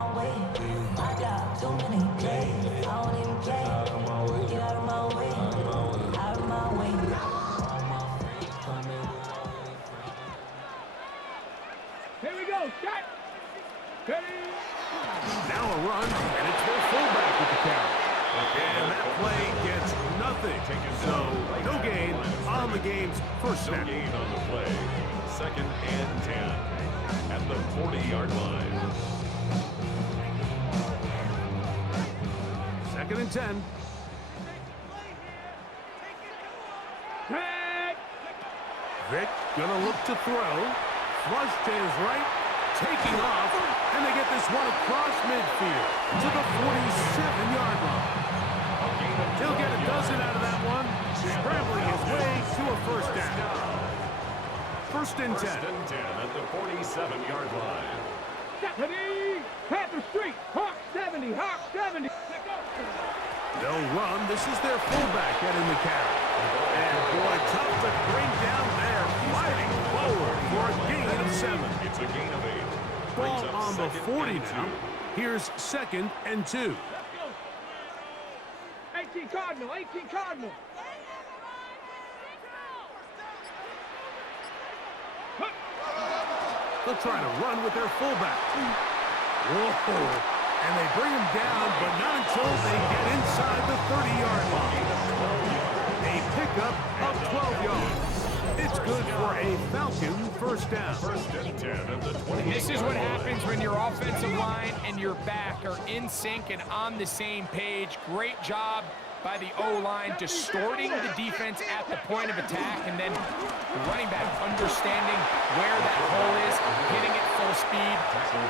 I got too many plays. I don't even play. Get out of my way. Out of my way. Here we go. Shot. Ready. Now a run, and it's their fullback with the carry. And that play gets nothing. So, no gain on the game's first snap. No gain on the play. 2nd and 10 at the 40-yard line. 2nd and 10. Vic gonna look to throw. Flush to his right, taking off, and they get this one across midfield to the 47-yard line. He'll get a dozen out of that one, scrambling his way to a first down. 1st and 10. 1st and 10 at the 47-yard line. Ready. Panther Street. Hawk 70. Hawk 70. They'll run. This is their fullback getting the carry. And boy, tough to bring down there, fighting forward for a gain of 7. It's a gain of 8. Ball on the 40 now. Here's 2nd and 2. 18 Cardinal. 18 Cardinal. They'll try to run with their fullback. Whoa. And they bring him down, but not until they get inside the 30-yard line. A pickup of 12 yards. It's good for a Falcon first down. 1st and 10 at the 20. This is what happens when your offensive line and your back are in sync and on the same page. Great job by the O-line distorting the defense at the point of attack, and then the running back understanding where that hole is, hitting it full speed,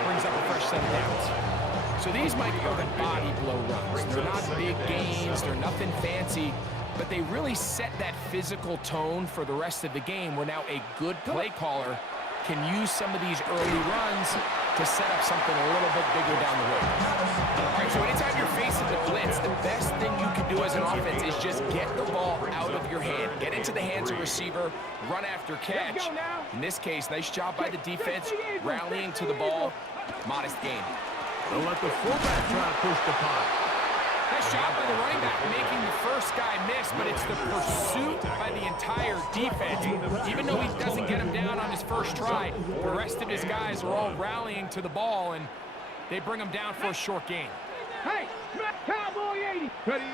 brings up a fresh set of downs. So these might be the body blow runs. They're not big gains, they're nothing fancy, but they really set that physical tone for the rest of the game where now a good play caller can use some of these early runs to set up something a little bit bigger down the road. All right, so anytime you're facing the blitz, the best thing you can do as an offense is just get the ball out of your hand, get into the hands of receiver, run after catch. In this case, nice job by the defense, rallying to the ball, modest gain. They'll let the fullback try to push the pot. Nice job by the running back making the first guy miss, but it's the pursuit by the entire defense. Even though he doesn't get him down on his first try, the rest of his guys are all rallying to the ball, and they bring him down for a short gain. Hey, Cowboy 80. Ready.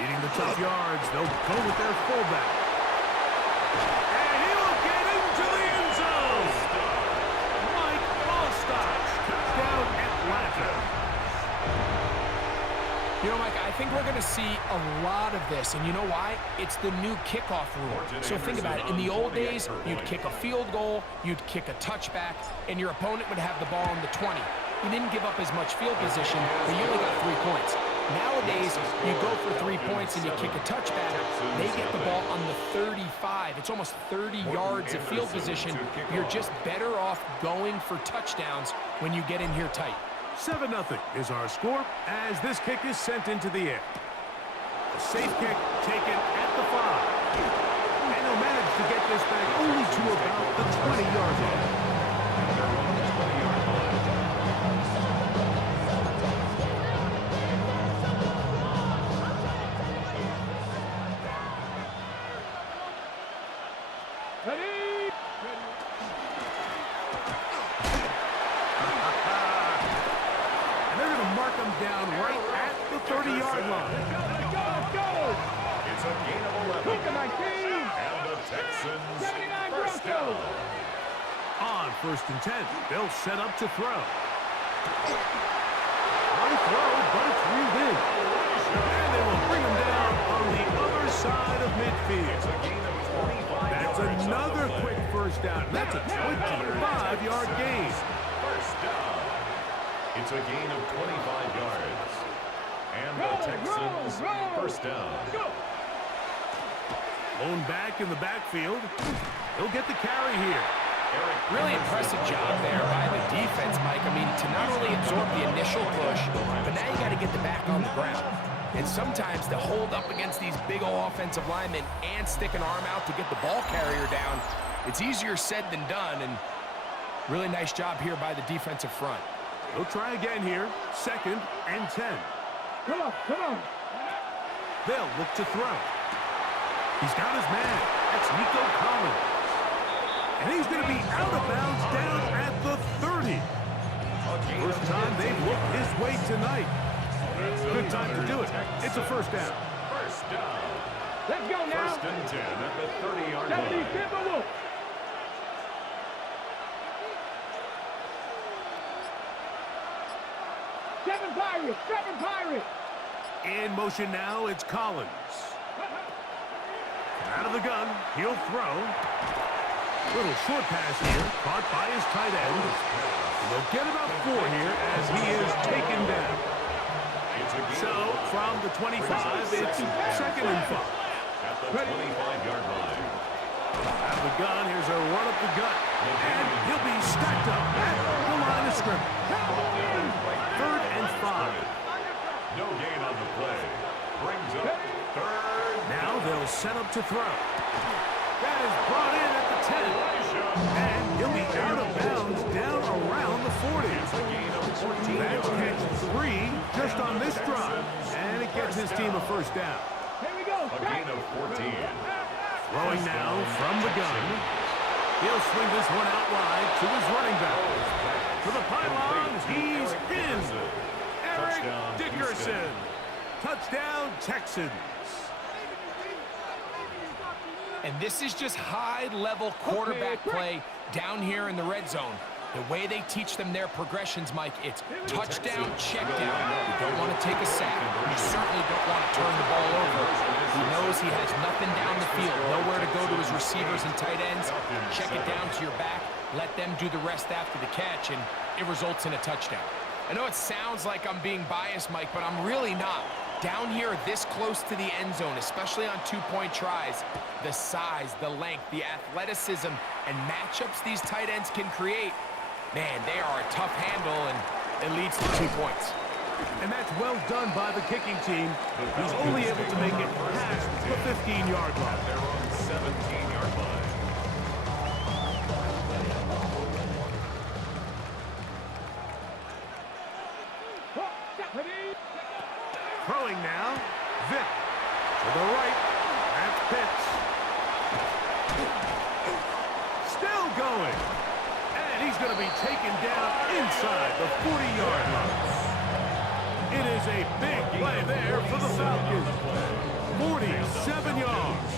Eating the tough yards, they'll go with their fullback. And he'll get into the end zone. Mike Allstott, touchdown Atlanta. You know, Mike, I think we're going to see a lot of this, and you know why? It's the new kickoff rule. So think about it. In the old days, you'd kick a field goal, you'd kick a touchback, and your opponent would have the ball on the 20. You didn't give up as much field position, but you only got 3 points. Nowadays, you go for 3 points and you kick a touchback, they get the ball on the 35. It's almost 30 yards of field position. You're just better off going for touchdowns when you get in here tight. 7-0 is our score as this kick is sent into the air. A safe kick taken at the 5. And he'll manage to get this back only to about the 20-yard line. Down right at the 30-yard line. Let's go. It's a gain of 11. And the Texans 79 first down. On 1st and 10, they'll set up to throw. High throw, but it's reeled in. And they will bring him down on the other side of midfield. That's another quick first down. That's a 25-yard gain. First down. It's a gain of 25 yards. And the Texans first down. Blown back in the backfield. He'll get the carry here. Really impressive job there by the defense, Mike. I mean, to not only absorb the initial push, but now you got to get the back on the ground. And sometimes to hold up against these big old offensive linemen and stick an arm out to get the ball carrier down, it's easier said than done. And really nice job here by the defensive front. They'll try again here. 2nd and 10. Come on, come on. They'll look to throw. He's got his man. That's Nico Collins. And he's going to be out of bounds down at the 30. First time they've looked his way tonight. Good time to do it. It's a first down. First down. Let's go now. 1st and 10 at the 30-yard 70 line. Timberwolves. Seven Pirates. In motion now, it's Collins. Out of the gun, he'll throw. Little short pass here, caught by his tight end. They'll get about 4 here as he is taken down. So, from the 25, it's 2nd and 5. At the 25-yard line. Out of the gun, here's a run up the gut. And he'll be stacked up at the line of scrimmage. 3rd and 5. No gain on the play. Brings up 3rd. Now they'll set up to throw. That is brought in at the 10. And he'll be out of bounds down around the 40. It's a gain of 14 That's yards. catch 3 just on this drive. And it gets his team a first down. Here we go. A gain of 14. Throwing now from the gun. He'll swing this one out wide to his running back. To the pylons, he's in. Eric Dickerson. Touchdown, Texans. And this is just high-level quarterback play down here in the red zone. The way they teach them their progressions, Mike, it's touchdown, check down. You don't want to take a sack. You certainly don't want to turn the ball over. He knows he has nothing down the field, nowhere to go to his receivers and tight ends. Check it down to your back. Let them do the rest after the catch, and it results in a touchdown. I know it sounds like I'm being biased, Mike, but I'm really not. Down here this close to the end zone, especially on two-point tries, the size, the length, the athleticism, and matchups these tight ends can create, man, they are a tough handle, and it leads to 2 points. And that's well done by the kicking team. He's only able to make it past the 15-yard line. They're on 17-yard line. Throwing now, Vic. To the right, that's Pitts. Still going. And he's going to be taken down inside the 40-yard line. It is a big play there for the Falcons. 47 yards.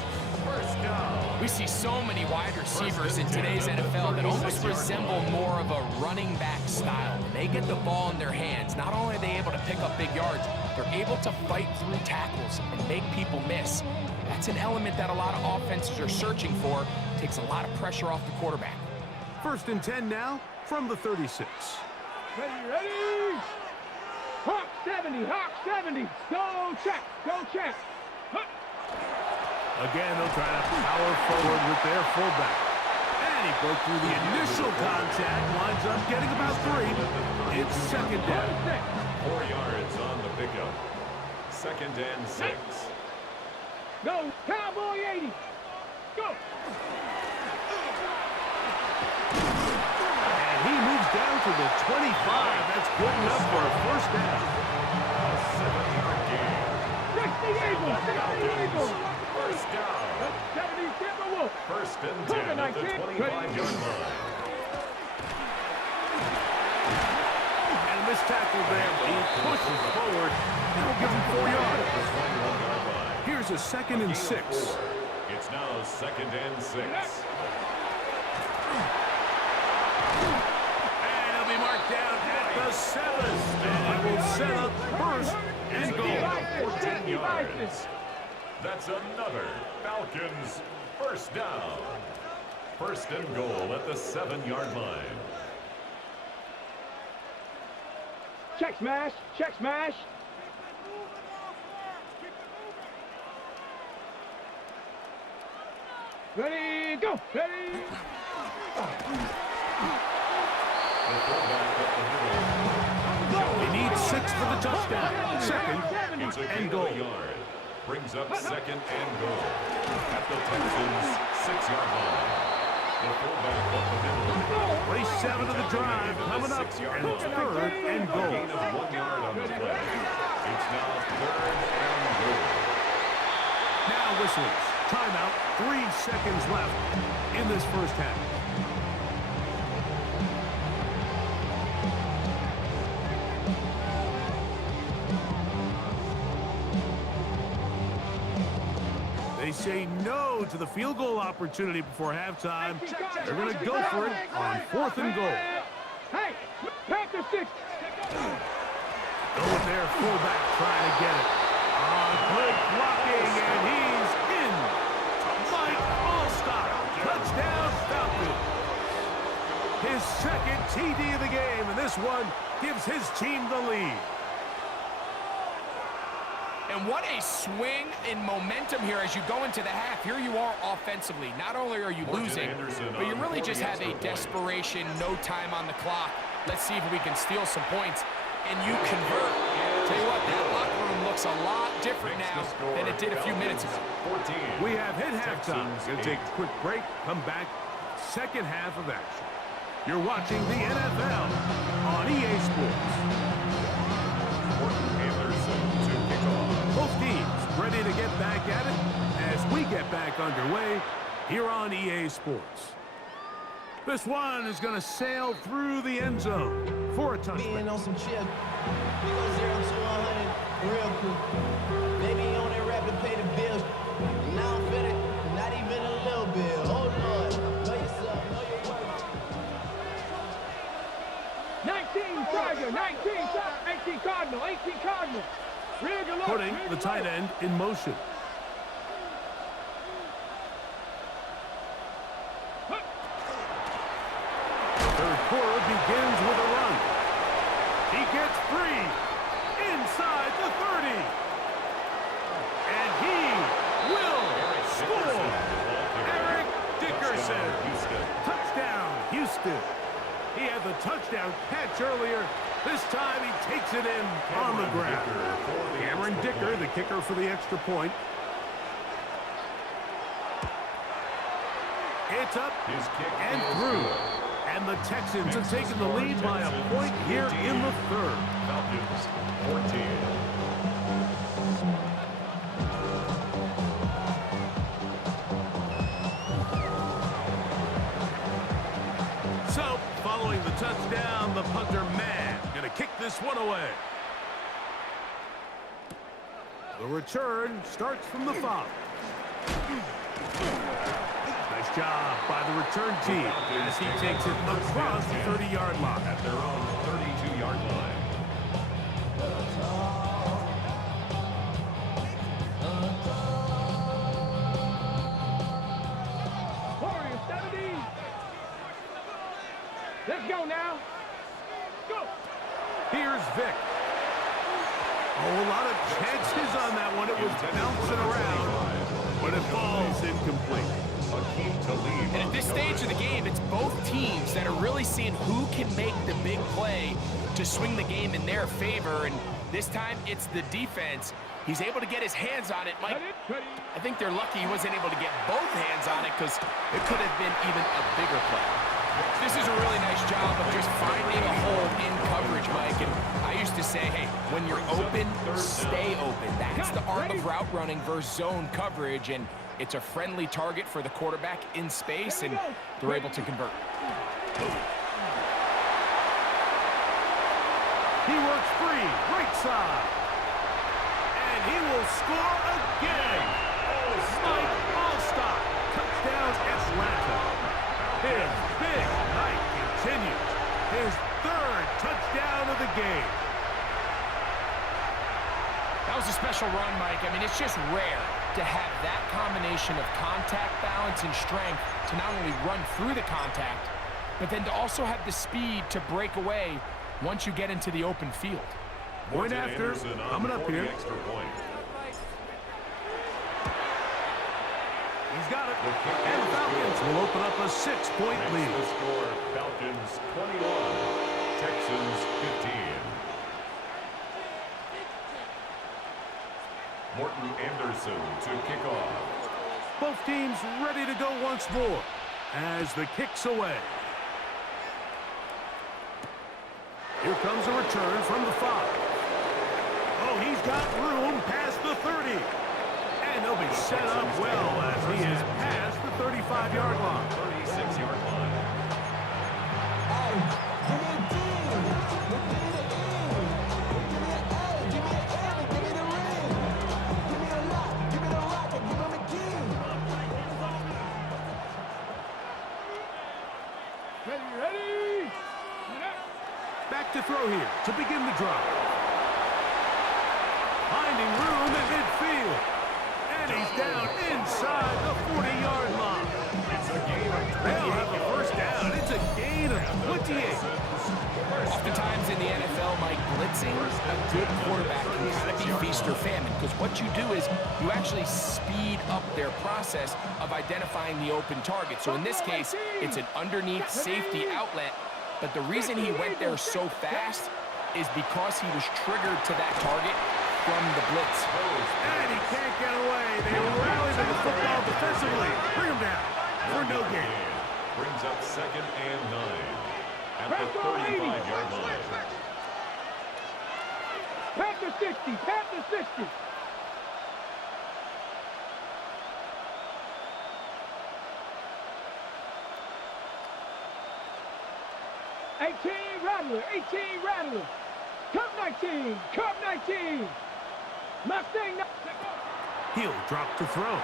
First down. We see so many wide receivers in today's NFL that almost resemble more of a running back style. When they get the ball in their hands, not only are they able to pick up big yards, they're able to fight through tackles and make people miss. That's an element that a lot of offenses are searching for. Takes a lot of pressure off the quarterback. 1st and 10 now from the 36. Ready? Hawk 70, Hawk 70. Go check, go check. Huh. Again, they'll try to power forward with their fullback. And he broke through the initial contact, winds up getting about 3. It's 2nd down. 4 yards on the pickup. 2nd and 6. Go, Cowboy 80. Go. And he moves down to the 25. That's good enough for a first down. A 7-yard gain. 60 Eagles, 60 Eagles. First down. 70 Timberwolves. 1st and 10 at the 25-yard line. And this tackle there, he pushes forward. That'll give him 4 yards. 21-yard line. Here's a 2nd and 6. It's now 2nd and 6. And he'll be marked down at the 7. And he will set up 1st and goal. 14 yards. That's another Falcons first down. 1st and goal at the 7-yard line. Check smash, check smash. Ready, go, ready. The fullback up the middle. They need 6 for the touchdown. 2nd It's a and gain goal. of a yard. Brings up 2nd and goal at the Texans' 6-yard line. The fullback up the middle. Play 7 of the drive coming up, and it's 3rd and A goal. gain of 1 yard on the play. It's now 3rd and goal. Now whistles. Timeout. 3 seconds left in this first half. They say no to the field goal opportunity before halftime. They're going to go for it on 4th and goal. Hey, Panther 6. Go with their fullback trying to get it. Good blocking, and he's in. Mike Allstott, touchdown Falcons. His second TD of the game, and this one gives his team the lead. And what a swing in momentum here as you go into the half. Here you are offensively. Not only are you losing, but you really just have a desperation, no time on the clock. Let's see if we can steal some points. And you convert. Tell you what, that locker room looks a lot different now than it did a few minutes ago. We have hit halftime. Going to take a quick break, come back, second half of action. You're watching the NFL on EA Sports. Both teams ready to get back at it as we get back underway here on EA Sports. This one is going to sail through the end zone for a touchdown. Being on some chill, we go 0 to 100 real quick. Maybe you on that rap to pay the bills. And now I'm fit it, not even a little bit. Oh Lord, know yourself, know your worth. 19 Tiger, 19 Tiger, 18 Cardinal, 18 Cardinal. Putting the tight end in motion. Third quarter begins with a run. He gets free inside the 30. And he will score. Eric Dickerson. Touchdown, Houston. He had the touchdown catch earlier. This time he takes it in on the ground. Cameron Dicker, the kicker for the extra point. It's up and through. And the Texans have taken the lead by a point here in the third. Falcons 14. So, following the touchdown, the punter man going to kick this one away. The return starts from the 5. Nice job by the return team as he takes it across the 30-yard line. At their own 32-yard line. Warriors 70. Let's go now. Go. Here's Vic. Oh, a lot of chances on that one. It was bouncing around, but it falls incomplete. And at this stage of the game, it's both teams that are really seeing who can make the big play to swing the game in their favor. And this time, it's the defense. He's able to get his hands on it. Mike, I think they're lucky he wasn't able to get both hands on it because it could have been even a bigger play. This is a really nice job of just finding a hole in coverage, Mike. And I used to say, hey, when you're open, stay open. That's the art of route running versus zone coverage. And it's a friendly target for the quarterback in space, and they're able to convert. He works free, right side. And he will score again. Mike Allstott, touchdown Atlanta. His big night continues. His third touchdown of the game. That was a special run, Mike. I mean, it's just rare to have that combination of contact, balance, and strength to not only run through the contact, but then to also have the speed to break away once you get into the open field. Point after, coming up here. He's got it. And the Falcons will open up a 6-point lead. The score, Falcons 21, Texans 15. Morton Anderson to kick off. Both teams ready to go once more. as the kick's away. Here comes a return from the 5. Oh, he's got room past the 30. And he'll be set up well as he is past the 35-yard line. 36-yard line. Ready? Back to throw here to begin the drive. Finding room at midfield. And he's down inside the 40-yard line. It's a gain of 28. They'll have the first down. It's a gain of 28. Oftentimes in the NFL, Mike, blitzing a good quarterback can kind of be feast or famine, because what you do is you actually speed up their process of identifying the open target. So in this case, it's an underneath safety outlet, but the reason he went there so fast is because he was triggered to that target from the blitz. And he can't get away. They rally to the football defensively. Bring him down for no gain. Brings up 2nd and 9 at the 35-yard line. Panther 60, Panther 60. Rattler. Cup 19. Mustang. He'll drop to throw.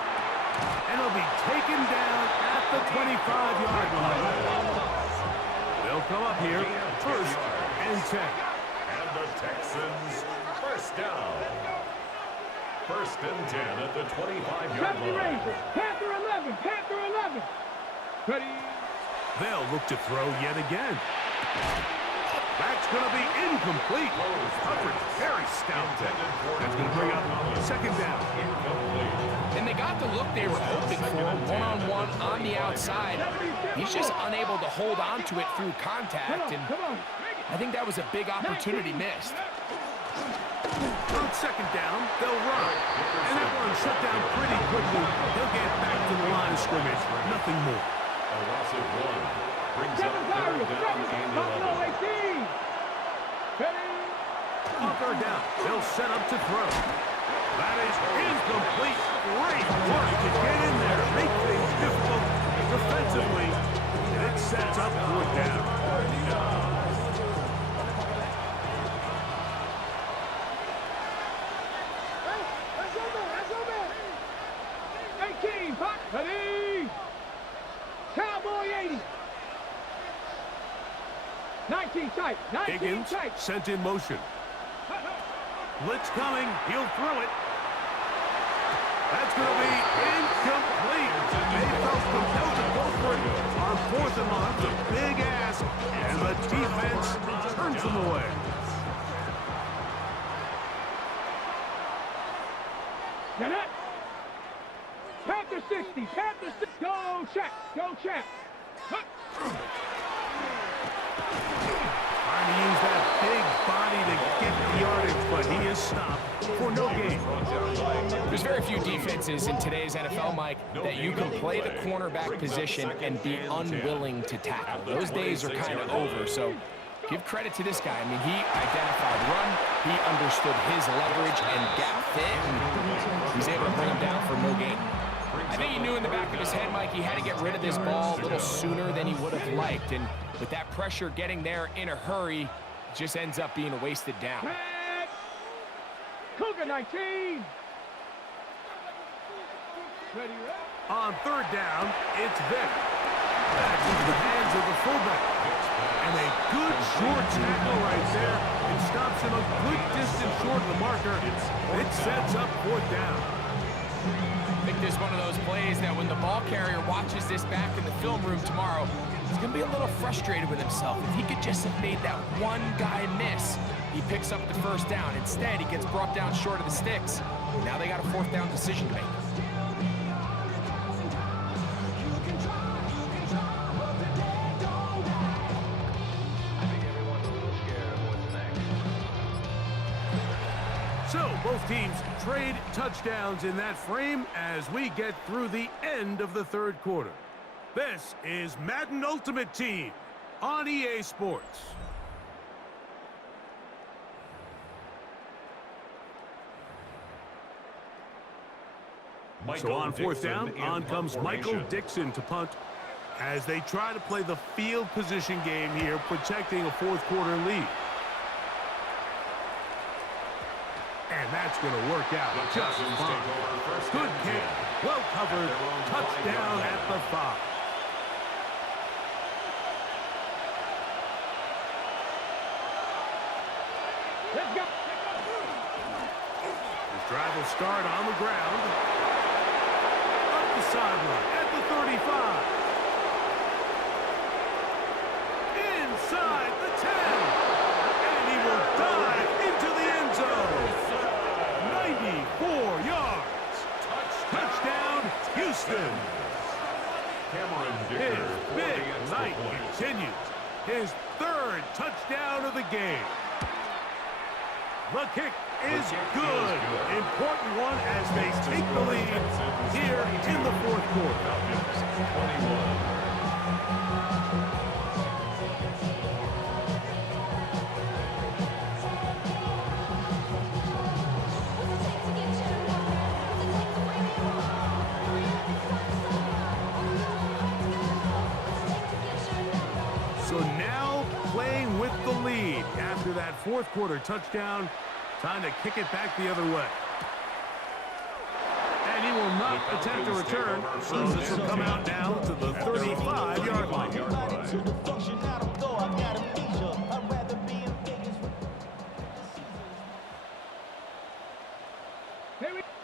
And he'll be taken down at the 25-yard line. They'll come up here, 1st and 10. And the Texans, first down. 1st and 10 at the 25-yard line. Panther 11. Ready? They'll look to throw yet again. That's going to be incomplete. Coverage very stout. That's going to bring up 2nd down. And they got the look they were hoping for, one-on-one on the outside. He's just unable to hold on to it through contact, and I think that was a big opportunity missed. On 2nd down, they'll run. And that one shut down pretty quickly. They'll get back to the line of scrimmage. Nothing more. A loss of 1 brings up 3rd down and 11. On 3rd down, they'll set up to throw. That is incomplete. Great work to get in there, make things difficult defensively, and it sets up 4th down. Ready? Cowboy 80. 19 tight. Higgins sent in motion. Blitz coming. He'll throw it. That's going to be incomplete. They felt compelled to go for it on 4th and long. It's a big ask, and the defense turns them away. Get it. Panther 60. Go check. Trying to use that big body to get the yardage, but he is stopped for no gain. There's very few defenses in today's NFL, Mike, that you can play the cornerback position and be unwilling to tackle. Those days are kind of over, so give credit to this guy. I mean, he identified run, he understood his leverage and gap fit, and he's able to bring him down for no gain. I think he knew in the back of his head, Mike, he had to get rid of this ball a little sooner than he would have liked, and with that pressure getting there in a hurry, it just ends up being a wasted down. Cougar 19. Ready? On 3rd down, it's Vick. Back into the hands of the fullback. And a good short tackle right there. It stops him a good distance short of the marker. It sets up 4th down. I think this is one of those plays that when the ball carrier watches this back in the film room tomorrow, he's going to be a little frustrated with himself. If he could just have made that one guy miss, he picks up the 1st down. Instead, he gets brought down short of the sticks. Now they got a 4th down decision to make. So both teams trade touchdowns in that frame as we get through the end of the 3rd quarter. This is Madden Ultimate Team on EA Sports. So on fourth down, on comes Michael Dixon to punt as they try to play the field position game here, protecting a fourth quarter lead. And that's going to work out just fine. Good kick, well covered, touchdown at the 5. Let's go. This drive will start on the ground. Up the sideline at the 35. Inside the 10. And he will dive into the end zone. 94 yards. Touchdown, Houston. His big night continues. His 3rd touchdown of the game. The kick is good. Important one as they take the lead here in the 4th quarter. So now playing with the lead after that 4th quarter touchdown. Time to kick it back the other way. And he will not attempt a return, so this will come out now to the 35-yard line.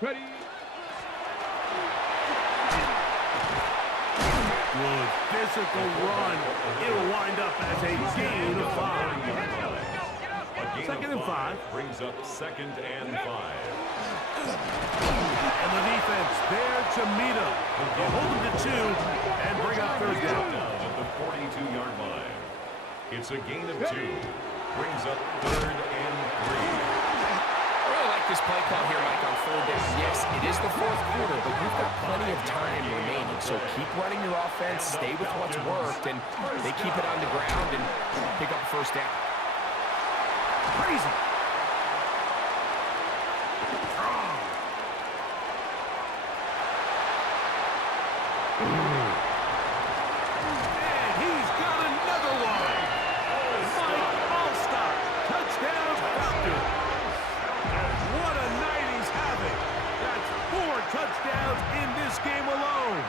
Ready. Good physical run. It'll wind up as a gain of 5. 2nd and 5. Brings up 2nd and 5. And the defense there to meet him. They'll hold him to 2 and bring up 3rd down. At the 42-yard line. It's a gain of 2. Brings up 3rd and 3. I really like this play call here, Mike, on 3rd down. Yes, it is the 4th quarter, but you've got plenty of time remaining. So keep running your offense, stay with what's worked, and they keep it on the ground and pick up 1st down. Crazy. And he's got another one. Mike Allstott. Touchdown, Falcons. What a night he's having. That's 4 touchdowns in this game alone.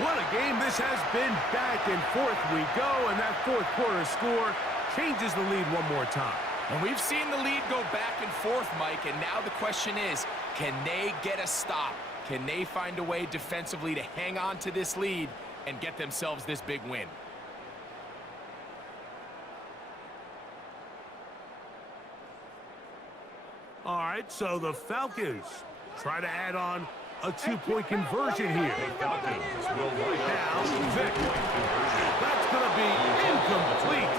What a game this has been. Back and forth we go, and that 4th quarter score changes the lead one more time. And we've seen the lead go back and forth, Mike, and now the question is, can they get a stop? Can they find a way defensively to hang on to this lead and get themselves this big win? All right, so the Falcons try to add on a 2-point conversion here. Now, Vic. That's going to be incomplete.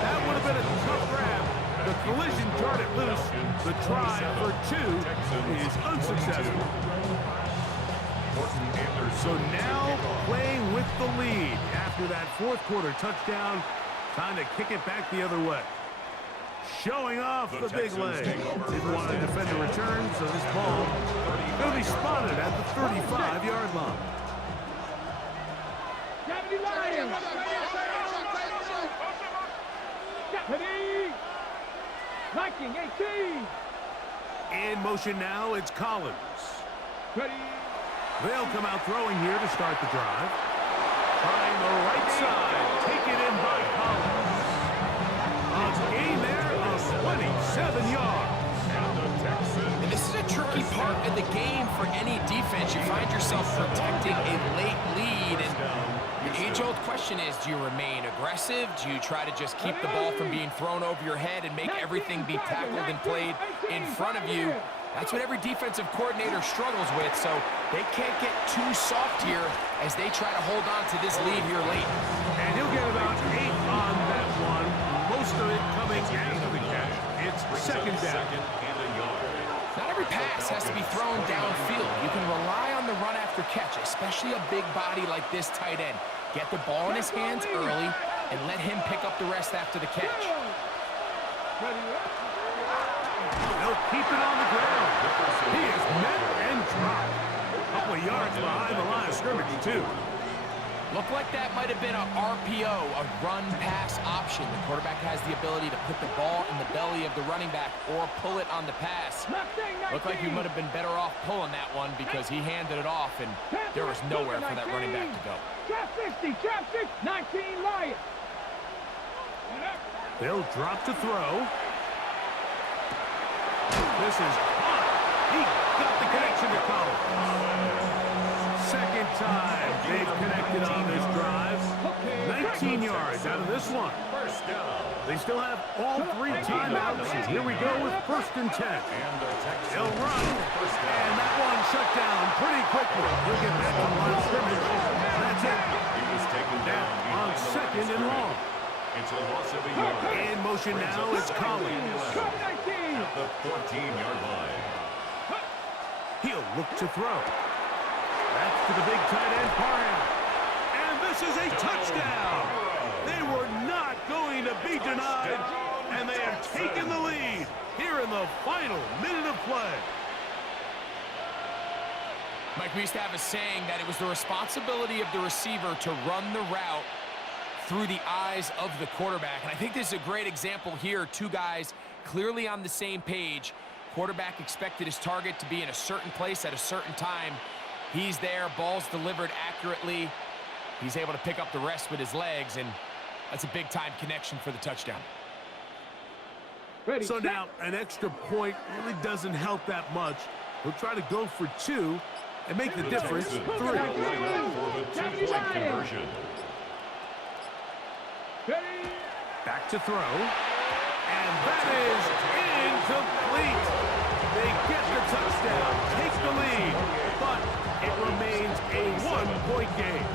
That would have been a tough grab. The collision jarred it loose. The try for 2 is unsuccessful. So now playing with the lead after that 4th quarter touchdown. Time to kick it back the other way. Showing off the big leg. Didn't want to defend a return, so this ball will be spotted at the 35-yard line. 70 Lions. Ready. Viking 18. In motion now, it's Collins. Ready. They'll come out throwing here to start the drive. Trying the right side. Taken in by Collins. A gain there of 27 yards. And this is a tricky part of the game for any defense. You find yourself protecting a late lead, and the age-old question is, do you remain aggressive? Do you try to just keep the ball from being thrown over your head and make everything be tackled and played in front of you? That's what every defensive coordinator struggles with, so they can't get too soft here as they try to hold on to this lead here late. And he'll get about 8 on that one. Most of it coming after the catch. It's 2nd down. And a yard. Not every every pass has to be thrown downfield. You can rely on the run after catch, especially a big body like this tight end. Get the ball in his hands early and let him pick up the rest after the catch. They'll keep it on the ground. He is met and dropped. A couple of yards behind the line of scrimmage, too. Looked like that might have been a RPO, a run-pass option. The quarterback has the ability to put the ball in the belly of the running back or pull it on the pass. Looked like you might have been better off pulling that one because he handed it off, and there was nowhere for that running back to go. Trap 60, 19 Lions. They'll drop to throw. This is on. He got the connection to Collins. Second time they've connected on this drive. 19 yards out of this one. First down. They still have all 3 timeouts. Here we go with 1st and 10. They'll run. And that one shut down pretty quickly. He'll get back to the line of scrimmage. That's it. He was taken down On 2nd and long. It's a loss of a yard. In motion now, it's Collins. At the 14-yard line. He'll look to throw. That's to the big tight end, Parham. And this is a touchdown. They were not going to be denied, and they have taken the lead here in the final minute of play. Mike, we used to have a saying that it was the responsibility of the receiver to run the route through the eyes of the quarterback. And I think this is a great example here. 2 guys clearly on the same page. Quarterback expected his target to be in a certain place at a certain time. He's there, ball's delivered accurately. He's able to pick up the rest with his legs, and that's a big-time connection for the touchdown. So now, an extra point really doesn't help that much. He'll try to go for 2 and make the difference 3. For the 2-point conversion. Back to throw. And that is incomplete. They get the touchdown, take the lead, but it remains a 1-point game.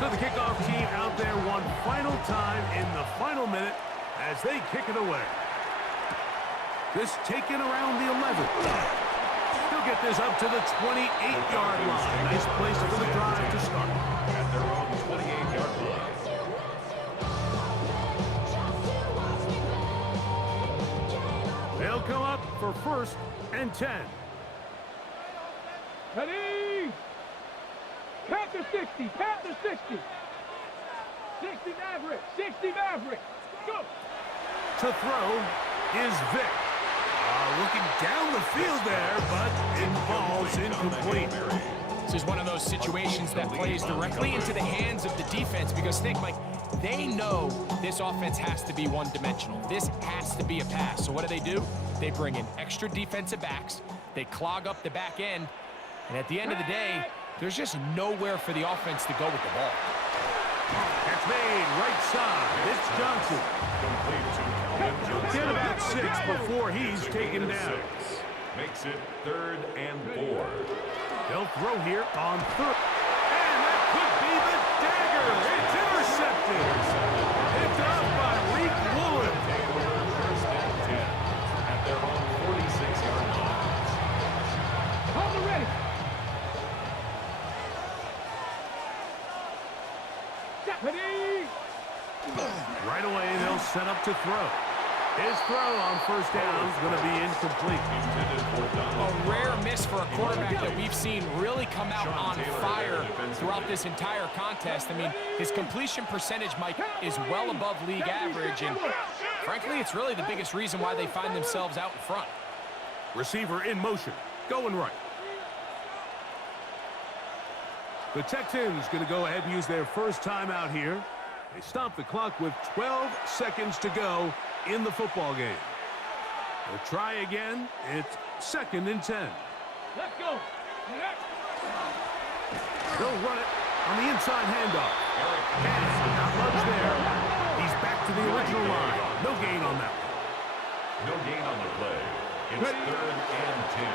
So the kickoff team out there one final time in the final minute as they kick it away. This taken around the 11. He'll get this up to the 28-yard line. Nice place for the drive to start. At their own 28-yard line. They'll come up for 1st and 10. Ready? Panther 60, Panther 60. 60 Maverick, 60 Maverick. Go. To throw is Vic. Looking down the field there, but it falls incomplete. This is one of those situations that plays directly into the hands of the defense because think, Mike, they know this offense has to be one-dimensional. This has to be a pass. So what do? They bring in extra defensive backs. They clog up the back end. And at the end of the day, there's just nowhere for the offense to go with the ball. That's made right side. It's Johnson. Get about 6 before he's taken down. Makes it 3rd and 4. They'll throw here on 3rd. And that could be the dagger. It's intercepted. It's up by Reek Woolen. First and 10 at their own 46-yard line. Hold it ready. Ready. Right away, they'll set up to throw. His throw on 1st down is going to be incomplete. A rare miss for a quarterback that we've seen really come out on fire throughout this entire contest. I mean, his completion percentage, Mike, is well above league average, and frankly, it's really the biggest reason why they find themselves out in front. Receiver in motion, going right. The Texans going to go ahead and use their first timeout here. They stop the clock with 12 seconds to go in the football game. They'll try again. It's 2nd and 10. Let's go. They'll run it on the inside handoff. And not much there. He's back to the original line. No gain on that one. No gain on the play. It's 3rd and 10.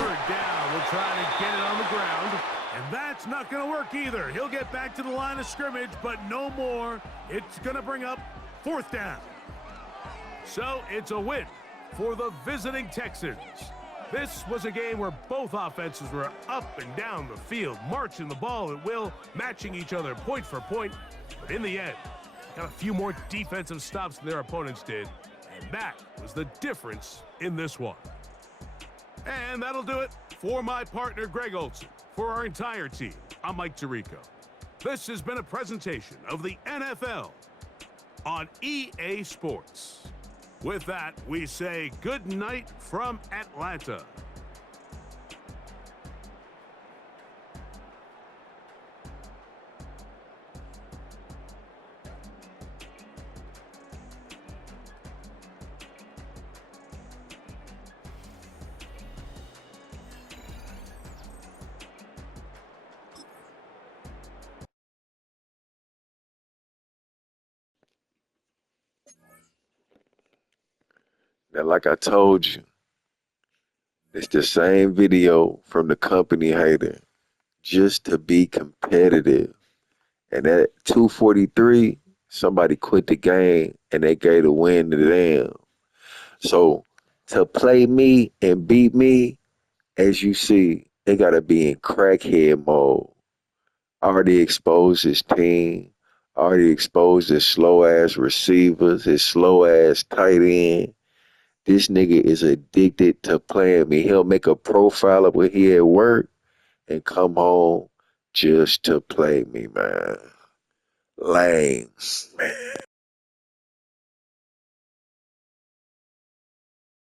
3rd down. We'll try to get it on the ground. And that's not going to work either. He'll get back to the line of scrimmage, but no more. It's going to bring up 4th down. So it's a win for the visiting Texans. This was a game where both offenses were up and down the field, marching the ball at will, matching each other point for point. But in the end, got a few more defensive stops than their opponents did, and that was the difference in this one. And that'll do it for my partner, Greg Olson. For our entire team, I'm Mike Tirico. This has been a presentation of the NFL on EA Sports. With that, we say good night from Atlanta. Now, like I told you, it's the same video from the company hater, just to be competitive. And at 2:43, somebody quit the game and they gave the win to them. So to play me and beat me, as you see, they gotta be in crackhead mode. Already exposed his team, already exposed his slow ass receivers, his slow ass tight end. This nigga is addicted to playing me. He'll make a profile of where he at work and come home just to play me, man. Lame, man.